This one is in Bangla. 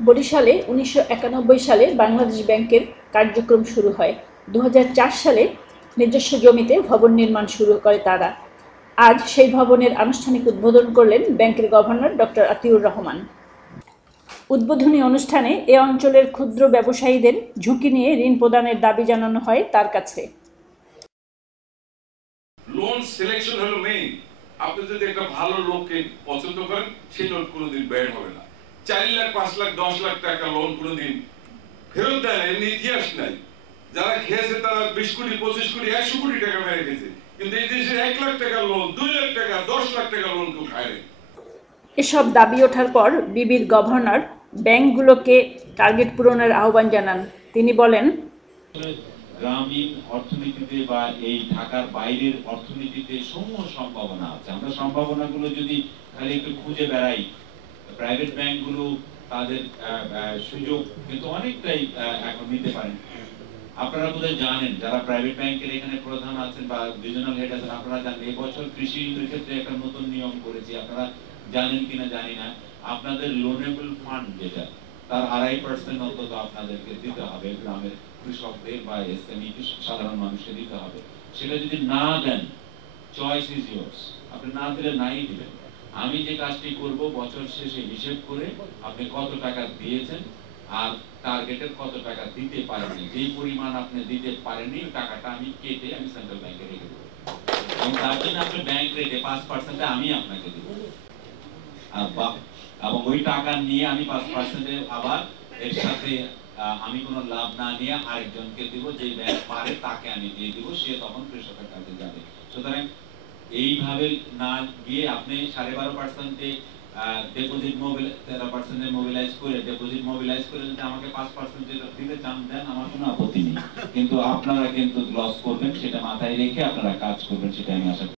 বরিশালে ১৯৯১ সালে বাংলাদেশ ব্যাংকের কার্যক্রম শুরু হয়। ২০০৪ সালে নিজস্ব জমিতে ভবন নির্মাণ শুরু করে তারা। আজ সেই ভবনের আনুষ্ঠানিক উদ্বোধন করলেন ব্যাংকের গভর্নর ডক্টর আতিউর রহমান। উদ্বোধনী অনুষ্ঠানে এ অঞ্চলের ক্ষুদ্র ব্যবসায়ীদের ঝুঁকি নিয়ে ঋণ প্রদানের দাবি জানানো হয় তার কাছে। লোন সিলেকশন হলো মেইন। আপনি যদি একটা ভালো লোককে পছন্দ করেন, সেই লোন কোনোদিন ব্যয় হবে না। 4 লাখ, 5 লাখ, 10 লাখ টাকা লোন কোনোদিন ফেরত দেয় না, এমনি ইতিহাস নাই। যারা খেয়েছে তারা 20 কোটি, 25 কোটি, 100 কোটি টাকা মেরে গেছে, কিন্তু এই দেশে 1 লাখ টাকা লোন, 2 লাখ টাকা, 10 লাখ টাকা লোন কেউ খায় না। এসব দাবি ওঠার পর বিবির গভর্নর ব্যাংকগুলোকে টার্গেট পূরণের আহ্বান জানান। তিনি বলেন, গ্রামীণ অর্থনীতিতে বা এই ঢাকার বাইরের অর্থনীতিতে সমূহ সম্ভাবনা আছে। আমরা সম্ভাবনাগুলো যদি খালি একটু খুঁজে বেড়াই, প্রাইভেট ব্যাংকগুলো তাদের সুযোগ কিন্তু অনেকটাই এখন নিতে পারেন। আপনারা বোধহয় জানেন, যারা প্রাইভেট ব্যাংকের এখানে প্রধান আছেন বা রিজনাল হেড আছেন, আপনারা জানেন এবছর কৃষি ঋণের ক্ষেত্রে একটা নতুন নিয়ম করেছি। আপনারা জানেন কিনা জানি না, আপনাদের লোনেবল ফান্ড যেটা, তার 2.5% অন্তত আপনাদেরকে দিতে হবে গ্রামের কৃষকদের বা এসএমই সাধারণ মানুষকে দিতে হবে। সেটা যদি না দেন, চয়েস ইজ ইয়োর্স, আপনি না দিলে নাই দিবেন। আমি যে কাজটি করব, বছর শেষে হিসেব করে আপনি কত টাকা দিয়েছেন আর টার্গেটের কত টাকা দিতে পারেননি, যেই পরিমাণ আপনি দিতে পারেননি টাকাটা আমি কেটে আমি সেন্ট্রাল ব্যাংকে রেখে দেবো, এবং তার জন্য আপনি ব্যাংক রেটে 5% আমি আপনাকে দেবো, এবং ওই টাকা নিয়ে আমি 5% আবার এর সাথে আমি কোনো লাভ না নিয়ে আরেকজনকে দিব, যে ব্যাংক পারে তাকে আমি দিয়ে দিব, সে তখন কৃষকের কাছে যাবে। সুতরাং এইভাবে না গিয়ে আপনি 12.5%-এ ডিপোজিট 13% মোবিলাইজ করে যদি আমাকে 5% যেটা দিতে চান দেন, আমার কোনো আপত্তি নেই, কিন্তু আপনারা কিন্তু লস করবেন সেটা মাথায় রেখে আপনারা কাজ করবেন, সেটা আমি আশা করি।